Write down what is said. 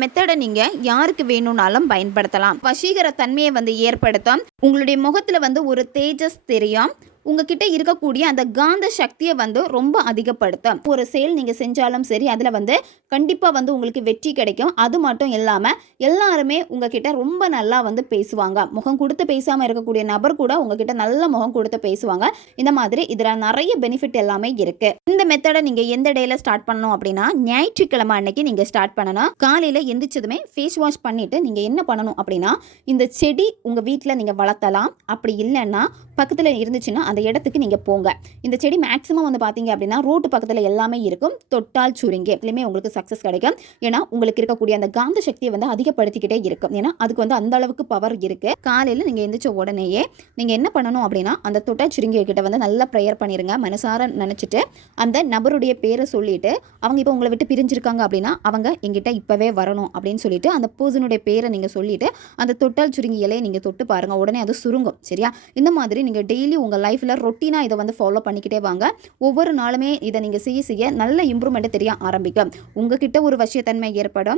மெத்தடை நீங்கள் யாருக்கு வேணும்னாலும் பயன்படுத்தலாம். வசீகர தன்மையை வந்து ஏற்படுத்தும். உங்களுடைய முகத்தில் வந்து ஒரு தேஜஸ் தெரியும். உங்ககிட்ட இருக்கக்கூடிய அந்த காந்த சக்தியை வந்து ரொம்ப அதிகப்படுத்தும். ஒரு செயல் நீங்கள் செஞ்சாலும் சரி அதில் வந்து கண்டிப்பாக வந்து உங்களுக்கு வெற்றி கிடைக்கும். அது மட்டும் இல்லாமல் எல்லாருமே உங்ககிட்ட ரொம்ப நல்லா வந்து பேசுவாங்க. முகம் கொடுத்து பேசாமல் இருக்கக்கூடிய நபர் கூட உங்ககிட்ட நல்ல முகம் கொடுத்து பேசுவாங்க. இந்த மாதிரி இதில் நிறைய பெனிஃபிட் எல்லாமே இருக்கு. இந்த மெத்தடை நீங்கள் எந்த டேல ஸ்டார்ட் பண்ணணும் அப்படின்னா ஞாயிற்றுக்கிழமை அன்னைக்கு நீங்கள் ஸ்டார்ட் பண்ணணும். காலையில் எந்திரிச்சதுமே ஃபேஸ் வாஷ் பண்ணிட்டு நீங்கள் என்ன பண்ணணும் அப்படின்னா இந்த செடி உங்கள் வீட்டில் நீங்கள் வளர்த்தலாம். அப்படி இல்லைன்னா பக்கத்தில் இருந்துச்சுன்னா அந்த இடத்துக்கு நீங்கள் போங்க. இந்த செடி மேக்ஸிமம் வந்து பார்த்தீங்க அப்படின்னா ரோட்டு பக்கத்தில் எல்லாமே இருக்கும். தொட்டால் சுருங்கி இதுலேயுமே உங்களுக்கு சக்ஸஸ் கிடைக்கும். ஏன்னா உங்களுக்கு இருக்கக்கூடிய அந்த காந்த சக்தியை வந்து அதிகப்படுத்திக்கிட்டே இருக்கும். ஏன்னா அதுக்கு வந்து அந்த அளவுக்கு பவர் இருக்கு. காலையில் நீங்கள் எந்திரிச்ச உடனேயே நீங்கள் என்ன பண்ணணும் அப்படின்னா அந்த தொட்டால் சுருங்கிய கிட்ட வந்து நல்லா ப்ரேயர் பண்ணிருங்க. மனசார நினச்சிட்டு அந்த நபருடைய பேரை சொல்லிட்டு அவங்க இப்போ உங்களை விட்டு பிரிஞ்சிருக்காங்க அப்படின்னா அவங்க எங்கிட்ட இப்போவே வரணும் அப்படின்னு சொல்லிட்டு அந்த பர்சனுடைய பேரை நீங்கள் சொல்லிட்டு அந்த தொட்டால் சுருங்கி இலையை நீங்கள் தொட்டு பாருங்கள் உடனே அது சுருங்கும். சரியா? இந்த மாதிரி நீங்கள் டெய்லி உங்கள் லைஃப்பில் ரொட்டீனாக இதை வந்து ஃபாலோ பண்ணிக்கிட்டே வாங்க. ஒவ்வொரு நாளுமே இதை நீங்கள் செய்ய செய்ய நல்ல இம்ப்ரூவ்மெண்ட்டை தெரிய ஆரம்பிக்கும். உங்ககிட்ட ஒரு வசியத்தன்மை ஏற்படும்.